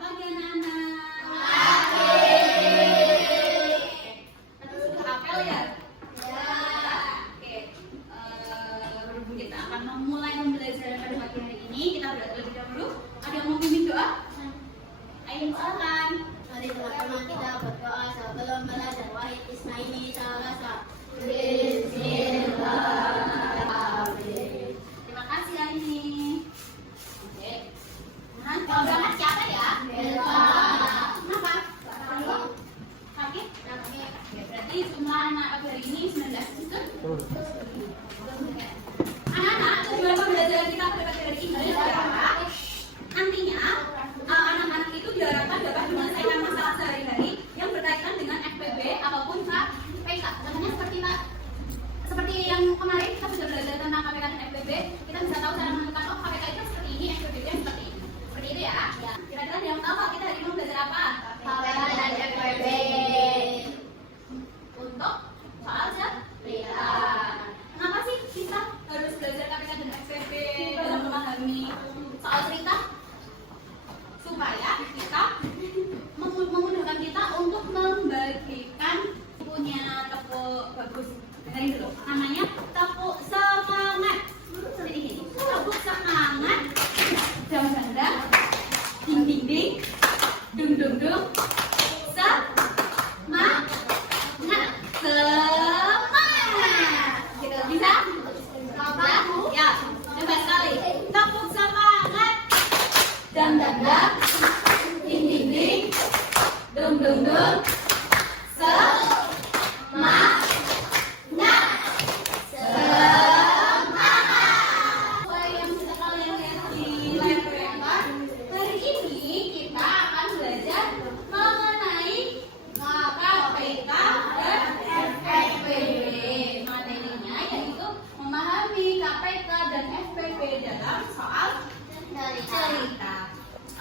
Pagi anak-anak. Sudah hafal ya? Ya. Oke. Berhubung kita akan memulai pembelajaran pada pagi hari ini, kita berdoa terlebih dahulu. Ada yang mau pimpin doa? Ayo silakan. Mari teman-teman kita berdoa sebelum belajar wahid isnaini salasa. Bismillahirrahmanirrahim. Terima kasih Aini. Oke. Nah, kalau berangkat siapa ya? Kenapa? Sakit? Oke, berarti jumlah anak pagi hari ini 19 betul? Anak-anak, tujuan pembelajaran kita pada pagi hari ini adalah nantinya anak-anak itu diharapkan dapat menyelesaikan masalah sehari-hari yang berkaitan dengan FPB ataupun KPK. Contohnya seperti yang kemarin kita sudah belajar tentang KPK dan FPB, kita bisa tahu cara menentukan oh KPK itu seperti ini, FPB itu seperti ini. Seperti itu ya. Kira-kira ada yang tahu kita hari ini mau belajar apa? KPK dan FPB. Untuk soal cerita. Kenapa sih kita harus belajar KPK dan FPB dalam memahami soal cerita? Supaya kita memudahkan kita untuk membagikan punya tepuk bagus. Dengarin dulu. Namanya tepuk semangat. Seperti ini. Tepuk semangat. Jam janda. Ding ding ding. Dung dung dung. Semangat. Semangat. Gitu bisa? Ya. Coba sekali. Tepuk semangat. Jam janda. Ding ding ding. Dung dung dung.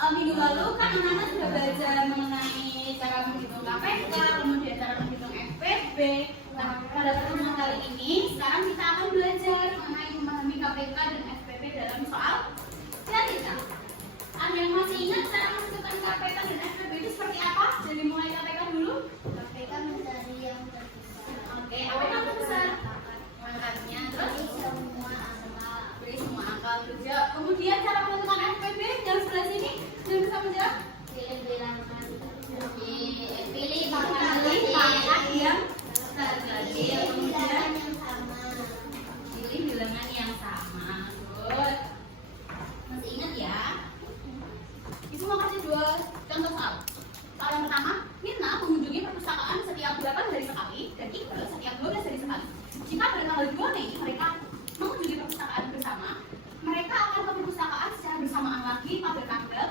Minggu lalu kan anak-anak sudah belajar mengenai cara menghitung KPK, kemudian cara menghitung FPB. Nah, pada pertemuan kali ini, sekarang kita akan belajar mengenai memahami KPK dan FPB dalam soal cerita. Ada yang masih ingat cara menentukan KPK dan FPB itu seperti apa? Jadi mulai KPK dulu. KPK mencari yang terbesar. Oke, apa yang terbesar? Angkanya, terus beri semua angka kerja. Kemudian cara menentukan FPB yang sebelah sini. Yang bisa menjawab? Pilih bilangan. Pilih pangkat yang terkecil. Kemudian pilih bilangan yang sama. Good. Masih ingat ya? Ibu mau kasih dua contoh soal. Soal yang pertama, Mirna mengunjungi perpustakaan setiap 8 hari sekali dan Iqbal setiap 12 hari sekali. Jika pada tanggal 2 Mei mereka mengunjungi perpustakaan bersama, mereka akan ke perpustakaan secara bersamaan lagi pada tanggal.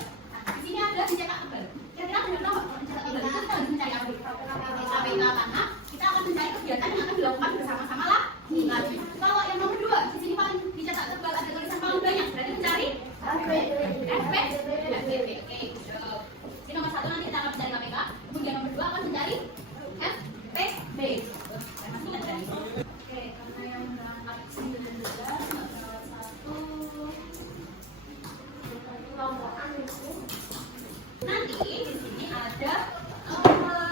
Di sini ada dicetak tebal. Kira-kira benar nggak kalau dicetak tebal itu kita harus mencari apa? KPK karena kita akan mencari kegiatan yang akan dilakukan bersama-sama lah. Kalau yang nomor 2 di sini paling dicetak tebal ada tulisan paling banyak berarti mencari FPB. Oke. Di nomor 1 nanti kita akan mencari KPK. Kemudian nomor 2 akan mencari FPB. Masih ingat kan? Oke, karena yang berangkat 19 nanti di sini ada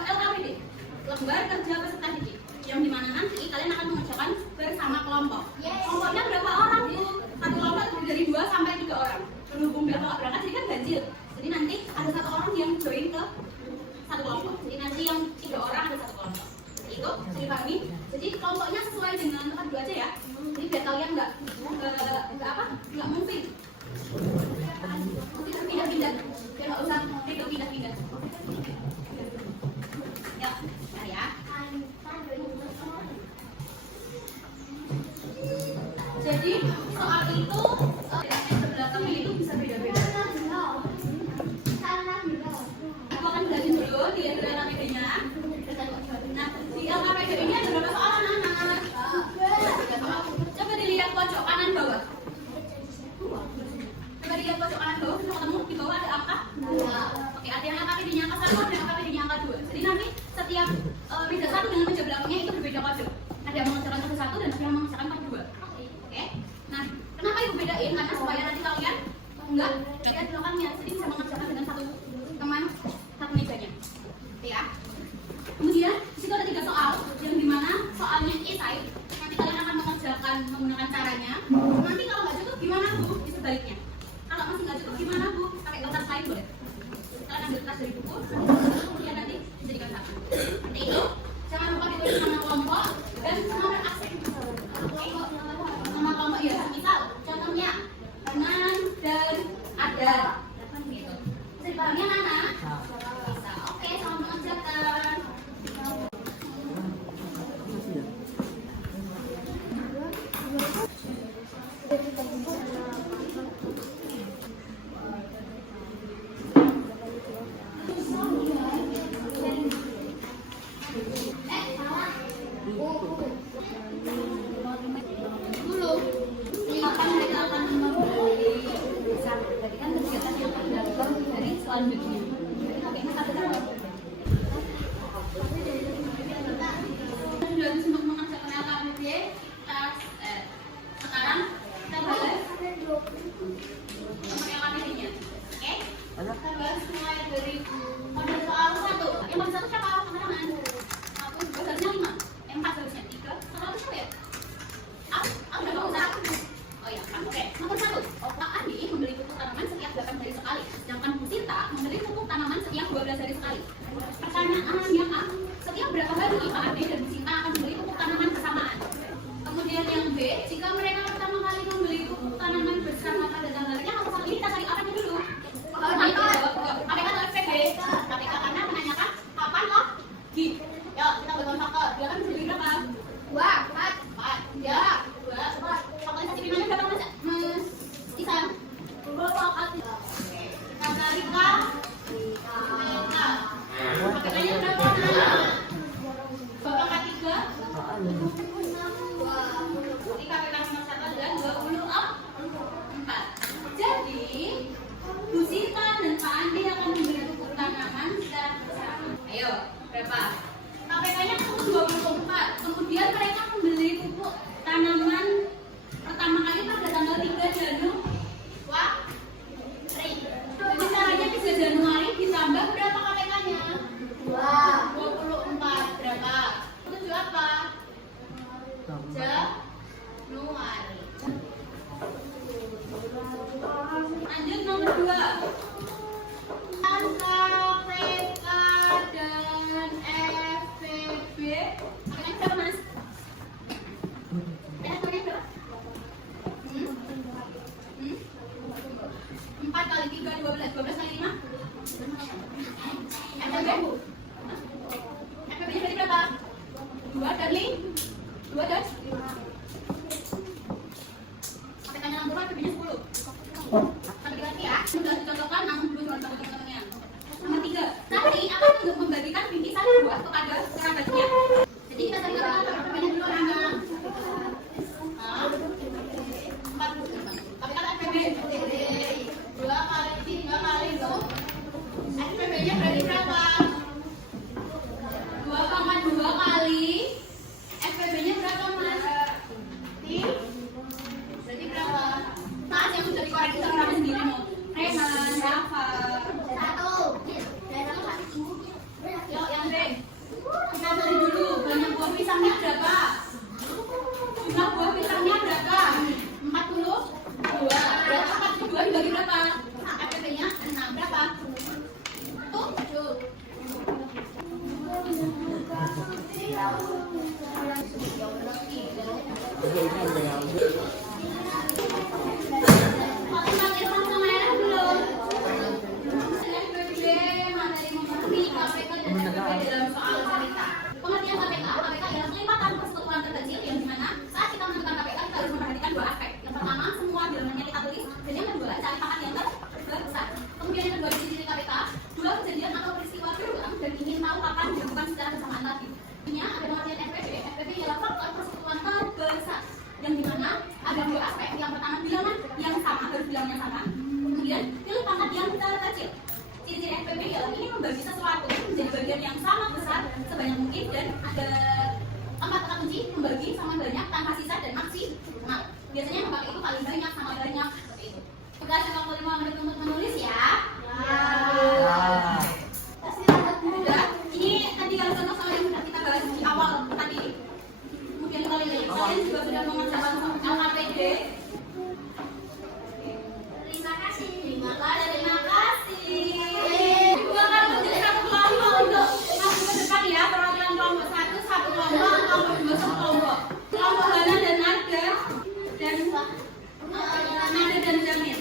LKPD, lembar kerja peserta didik, yang dimana nanti kalian akan mengerjakan bersama kelompok. Kelompoknya berapa orang Bu? Satu kelompok terdiri dari 2 sampai 3 orang. Berhubung bapak berangkat jadi kan ganjil. Jadi nanti ada 1 orang yang join ke satu kelompok. Jadi nanti yang 3 orang ada 1 kelompok. Jadi itu bisa dipahami. Jadi kelompoknya sesuai dengan tempat 2 aja ya. Jadi biar kalian nggak mungkin pindah-pindah, biar nggak usah pindah-pindah. Ya, bentar ya. Jadi soal itu sebelah kami itu bisa beda-beda. Aku akan jelasin dulu di LKPD-nya. Nah, di LKPD ini ada berapa soal anak-anak? Coba dilihat pojok kanan bawah. Coba dilihat pojok kanan bawah, bisa ketemu di bawah ada angka? Oke, ada yang LKPD-nya angka 1, ada yang LKPD-nya angka 2. Jadi nanti setiap meja 1 dengan meja belakangnya itu berbeda kode. Ada yang mengerjakan kode 1 dan ada yang mengerjakan kode 2. Oke. Nah, kenapa ibu bedain? Karena supaya nanti kalian enggak lihat belakangnya, jadi bisa mengerjakan dengan satu teman KPK-nya. Nanti kalau nggak cukup gimana Bu? Bisa baliknya. Kalau masih nggak cukup gimana Bu? Pakai kertas lain boleh. Kalian ambil kertas dari buku, kemudian nanti jadikan satu. Seperti itu. Jangan lupa ditulis nama kelompok dan nomor absen. Nama kelompok ya. Misal contohnya Hanan dan Ada. Gitu. Bisa dipahami anak-anak? Bisa. Oke, selamat mengerjakan. Kapan mereka akan membeli tadi kan kegiatan yang tergantung dari selanjutnya. Pakainya satu tahun. Sudah untuk mengerjakan LKPD sekarang kita bahas untuk LKPD-nya. Oke? Kita bahas mulai dari model soal 1. Yang model 1 siapa? Teman-teman. Aku harusnya 5. Yang 4 harusnya 3. Kalau aku siapa ya? Aku udah mau usah. Oh iya, oke. Nomor 1. Pak Andi membeli pupuk tanaman setiap 8 hari sekali. Sedangkan Bu Sinta membeli pupuk tanaman setiap 12 hari sekali. Pertanyaannya A. Setiap berapa hari Pak Andi dan Bu Sinta akan membeli pupuk tanaman bersamaan? Kemudian yang B. Jika mereka pertama kali membeli pupuk tanaman bersama pada tanggalnya, maka ini kita cari apanya dulu? KPK atau FPB? KPK karena menanyakan kapan loh? Yuk, kita buat faktor. Dia kan membeli berapa? 2, 4. Ya, 2, 4. Faktorisasi primernya berapa Mas Isan? 2 kali. Kita cari KPK-nya berapa? Bapak K3? 2. Jadi KPK nomor 1 adalah 24. Jadi Bu Sinta dan Pak Andi akan membeli pupuk tanaman secara bersama. Ayo, berapa? KPK-nya kan 24. Kemudian mereka membeli pupuk tanaman pertama kali pada tanggal 3 Januari. Jadi caranya 3 Januari ditambah berapa KPK-nya? 24. Berapa? Itu apa? Januari. Lanjut nomor 2. KPK dan FPB. KPK berapa Mas? FPB berapa? 4 kali 3, 12. 12 kali 5? FPB? FPB-nya berarti berapa? 2 dan 2 dan 5. KPK-nya 60, FPB-nya 10. Sampai diganti ya. Sudah dicontohkan 60 contoh-contohnya. Nomor 3. Tadi akan untuk membagikan bingkisan buah kepada kerabatnya. Jadi kita cari KPK-nya dulu anak-anak. 4. KPK FPB 2 kali 3 kali itu FPB-nya berarti berapa? 2,2 kali FPB-nya berapa Mas? Berarti berapa? Mas yang sudah dikoreksi sama kamu sendiri mau Rehan, Rafa 1. Yuk yang B. Kita cari dulu banyak buah pisangnya berapa? Jumlah buah pisangnya berapa? 42. Berapa 42 dibagi berapa? FPB-nya 6. Berapa? 7. Dalam soal cerita. Pengertian KPK ialah kelipatan persekutuan terkecil yang dimana saat kita menentukan KPK kita harus memperhatikan 2 aspek. Yang pertama, semua bilangannya kita tulis, dan yang kedua, cari pangkat yang terbesar. Kemudian yang kedua, di KPK, 2 kejadian atau peristiwa berulang dan ingin tahu kapan dilakukan secara bersamaan lagi. Ini ada pengertian FPB. FPB ialah faktor persekutuan terbesar yang dimana ada 2 aspek. Yang pertama, bilangan yang sama, harus bilangnya sama. Kemudian pilih pangkat yang terkecil. Ciri FPB ialah ini membagi sesuatu menjadi bagian yang sama besar sebanyak mungkin dan ada 4 kata kunci membagi sama banyak tanpa sisa dan maksimal. Biasanya yang pakai itu paling banyak sama banyak seperti itu. Udah cukup 5 menit untuk menulis ya. Udah. Ini tadi kalau contoh soal yang sudah kita bahas di awal tadi. Kemudian kalian juga sudah mengerjakan LKPD Mada dan Jamil.